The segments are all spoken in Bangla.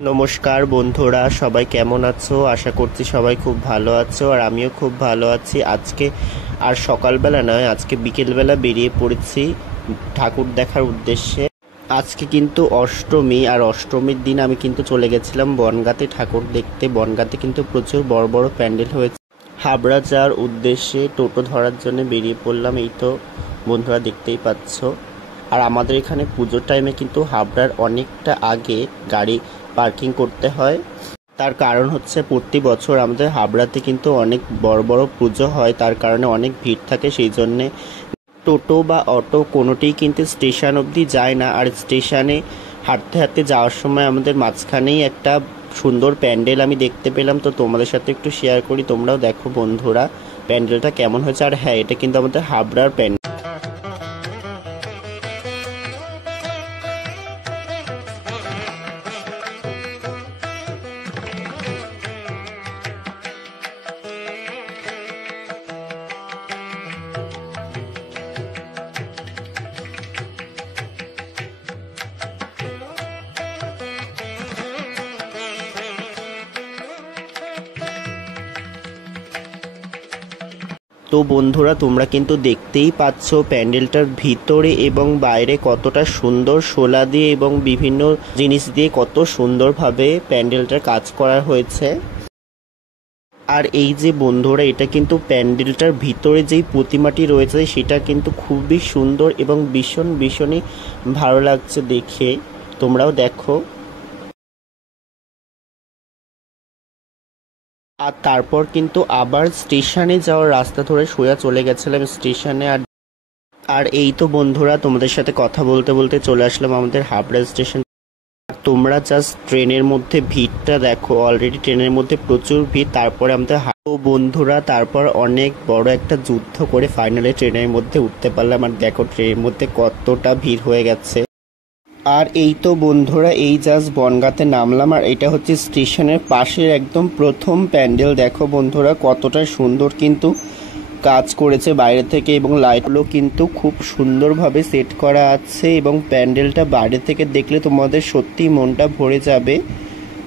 নমস্কার বন্ধুরা, সবাই কেমন আছো? আশা করছি সবাই খুব ভালো আছো, আর আমিও খুব ভালো আছি। আজকে আর সকালবেলা নয়, আজকে বিকেলবেলা বেরিয়ে পড়েছি ঠাকুর দেখার উদ্দেশ্যে। আজকে কিন্তু অষ্টমী, আর অষ্টমীর দিন আমি কিন্তু চলে গেছিলাম বনগাঁতে ঠাকুর দেখতে। বনগাঁতে কিন্তু প্রচুর বড় বড় প্যান্ডেল হয়েছে। হাবড়া যাওয়ার উদ্দেশ্যে টোটো ধরার জন্য বেরিয়ে পড়লাম। এই তো বন্ধুরা দেখতেই পাচ্ছ। আর আমাদের এখানে পুজোর টাইমে কিন্তু হাবড়ার অনেকটা আগে গাড়ি পার্কিং করতে হয়। তার কারণ হচ্ছে প্রতি বছর আমাদের হাবড়াতে কিন্তু অনেক বড় বড় পুজো হয়, তার কারণে অনেক ভিড় থাকে। সেই জন্যে টোটো বা অটো কোনোটিই কিন্তু স্টেশন অবধি যায় না। আর স্টেশনে হাঁটতে হাঁটতে যাওয়ার সময় আমাদের মাঝখানেই একটা সুন্দর প্যান্ডেল আমি দেখতে পেলাম। তো তোমাদের সাথে একটু শেয়ার করি, তোমরাও দেখো বন্ধুরা প্যান্ডেলটা কেমন হয়েছে। আর হ্যাঁ, এটা কিন্তু আমাদের হাবড়ার প্যান্ডেল। তো বন্ধুরা, তোমরা কিন্তু দেখতেই পাচ্ছ প্যান্ডেলটার ভিতরে এবং বাইরে কতটা সুন্দর শোলা দিয়ে এবং বিভিন্ন জিনিস দিয়ে কত সুন্দরভাবে প্যান্ডেলটার কাজ করা হয়েছে। আর এই যে বন্ধুরা, এটা কিন্তু প্যান্ডেলটার ভিতরে যেই প্রতিমাটি রয়েছে সেটা কিন্তু খুবই সুন্দর এবং ভীষণই ভালো লাগছে দেখে। তোমরাও দেখো। আর তারপর কিন্তু আবার স্টেশনে যাওয়ার রাস্তা ধরে সোজা চলে গেছিলাম স্টেশনে। আর এই তো বন্ধুরা, তোমাদের সাথে কথা বলতে বলতে চলে আসলাম আমাদের হাবড়া স্টেশন। তোমরা জাস্ট ট্রেনের মধ্যে ভিড়টা দেখো, অলরেডি ট্রেনের মধ্যে প্রচুর ভিড়। তারপরে আমাদের তো বন্ধুরা, তারপর অনেক বড় একটা যুদ্ধ করে ফাইনালি ট্রেনের মধ্যে উঠতে পারলাম। আর দেখো ট্রেনের মধ্যে কতটা ভিড় হয়ে গেছে। আর এই তো বন্ধুরা, এই জাস্ট বনগাঁতে নামলাম। আর এটা হচ্ছে স্টেশনের পাশের একদম প্রথম প্যান্ডেল। দেখো বন্ধুরা কতটা সুন্দর কিন্তু কাজ করেছে বাইরে থেকে, এবং লাইটগুলো কিন্তু খুব সুন্দরভাবে সেট করা আছে। এবং প্যান্ডেলটা বাইরে থেকে দেখলে তোমাদের সত্যি মনটা ভরে যাবে।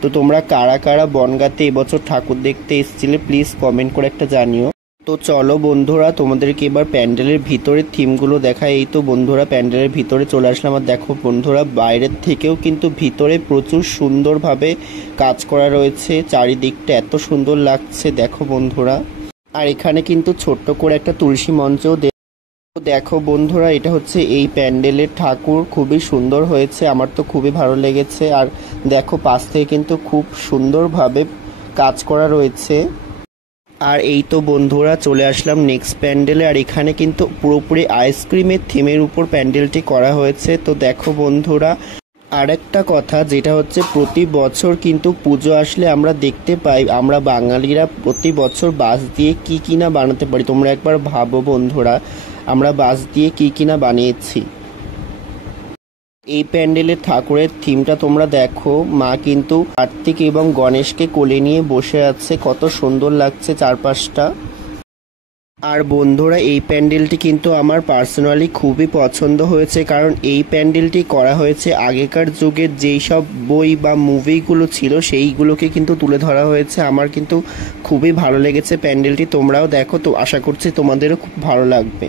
তো তোমরা কারা কারা বনগাঁতে এবছর ঠাকুর দেখতে এসেছিলে প্লিজ কমেন্ট করে একটা জানিও। তো চলো বন্ধুরা, তোমাদেরকে এবার প্যান্ডেলের ভিতরের থিমগুলো দেখায়। এই তো বন্ধুরা প্যান্ডেলের ভিতরে চলে আসলাম। আর দেখো বন্ধুরা, বাইরের থেকেও কিন্তু ভিতরে প্রচুর সুন্দরভাবে কাজ করা রয়েছে। চারিদিকটা এত সুন্দর লাগছে দেখো বন্ধুরা। আর এখানে কিন্তু ছোট্ট করে একটা তুলসী মঞ্চও দেখো বন্ধুরা, এটা হচ্ছে এই প্যান্ডেলের ঠাকুর। খুবই সুন্দর হয়েছে, আমার তো খুবই ভালো লেগেছে। আর দেখো পাশ থেকে কিন্তু খুব সুন্দরভাবে কাজ করা রয়েছে। আর এই তো বন্ধুরা চলে আসলাম নেক্সট প্যান্ডেলে। আর এখানে কিন্তু পুরোপুরি আইসক্রিমের থিমের উপর প্যান্ডেলটি করা হয়েছে। তো দেখো বন্ধুরা, আর একটা কথা যেটা হচ্ছে প্রতি বছর কিন্তু পুজো আসলে আমরা দেখতে পাই আমরা বাঙালিরা প্রতি বছর বাঁশ দিয়ে কি না বানাতে পারি। তোমরা একবার ভাবো বন্ধুরা, আমরা বাঁশ দিয়ে কি না বানিয়েছি। এই প্যান্ডেলের ঠাকুরের থিমটা তোমরা দেখো, মা কিন্তু কার্তিক এবং গণেশকে কোলে নিয়ে বসে আছে, কত সুন্দর লাগছে চারপাশটা। আর বন্ধুরা, এই প্যান্ডেলটি কিন্তু আমার পার্সোনালি খুবই পছন্দ হয়েছে, কারণ এই প্যান্ডেলটি করা হয়েছে আগেকার যুগের যেই সব বই বা মুভিগুলো ছিল সেইগুলোকে কিন্তু তুলে ধরা হয়েছে। আমার কিন্তু খুবই ভালো লেগেছে প্যান্ডেলটি। তোমরাও দেখো, তো আশা করছি তোমাদেরও খুব ভালো লাগবে।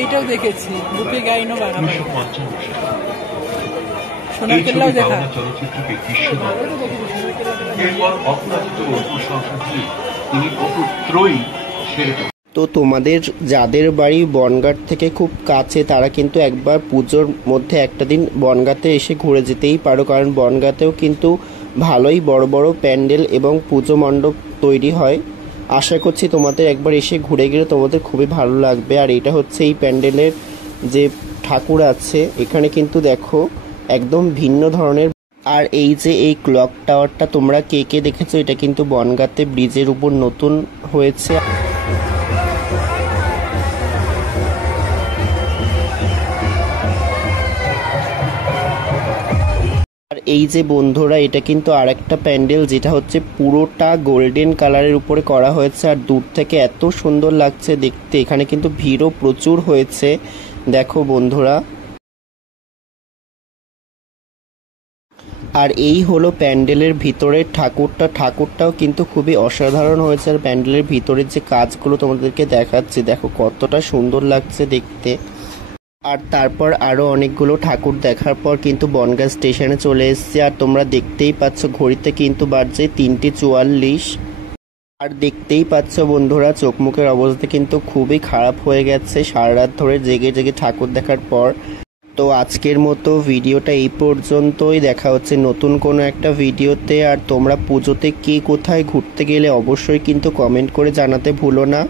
এইটাও দেখেছি, রূপে গাইনো বানানো সোনার কেল্লাও দেখা। তো তোমাদের যাদের বাড়ি বনগাঁ থেকে খুব কাছে তারা কিন্তু একবার পুজোর মধ্যে একটা দিন বনগাঁতে এসে ঘুরে যেতেই পারো, কারণ বনগাঁতেও কিন্তু ভালোই বড় বড় প্যান্ডেল এবং পুজো মণ্ডপ তৈরি হয়। আশা করছি তোমাদের একবার এসে ঘুরে গেলে তোমাদের খুবই ভালো লাগবে। আর এটা হচ্ছে এই প্যান্ডেলের যে ঠাকুর আছে, এখানে কিন্তু দেখো একদম ভিন্ন ধরনের। আর এই যে এই ক্লক টাওয়ারটা তোমরা কে কে দেখেছো, এটা কিন্তু বনগাঁতে ব্রিজের উপর নতুন হয়েছে। আর এই যে বন্ধুরা, এটা কিন্তু আর একটা প্যান্ডেল, যেটা হচ্ছে পুরোটা গোল্ডেন কালারের উপরে করা হয়েছে। আর দূর থেকে এত সুন্দর লাগছে দেখতে। এখানে কিন্তু ভিড়ও প্রচুর হয়েছে, দেখো বন্ধুরা। আর এই হলো প্যান্ডেলের ভিতরের ঠাকুরটাও কিন্তু খুবই অসাধারণ হয়েছে। আর প্যান্ডেলের ভিতরের যে কাজগুলো তোমাদেরকে দেখাচ্ছি, দেখো কতটা সুন্দর লাগছে দেখতে। আর তারপর আরো অনেকগুলো ঠাকুর দেখার পর কিন্তু বনগাঁ স্টেশনে চলে এসেছি। আর তোমরা দেখতেই পাচ্ছ ঘড়িতে কিন্তু বাজছে 3:44। আর দেখতেই পাচ্ছ বন্ধুরা, চোখ মুখের অবস্থা কিন্তু খুবই খারাপ হয়ে গেছে সারা রাত ধরে জেগে জেগে ঠাকুর দেখার পর। তো আজকের মতো ভিডিওটা এই পর্যন্তই। দেখা হচ্ছে নতুন কোনো একটা ভিডিওতে। আর তোমরা পুজোতে কে কোথায় ঘুরতে গেলে অবশ্যই কিন্তু কমেন্ট করে জানাতে ভুলো না।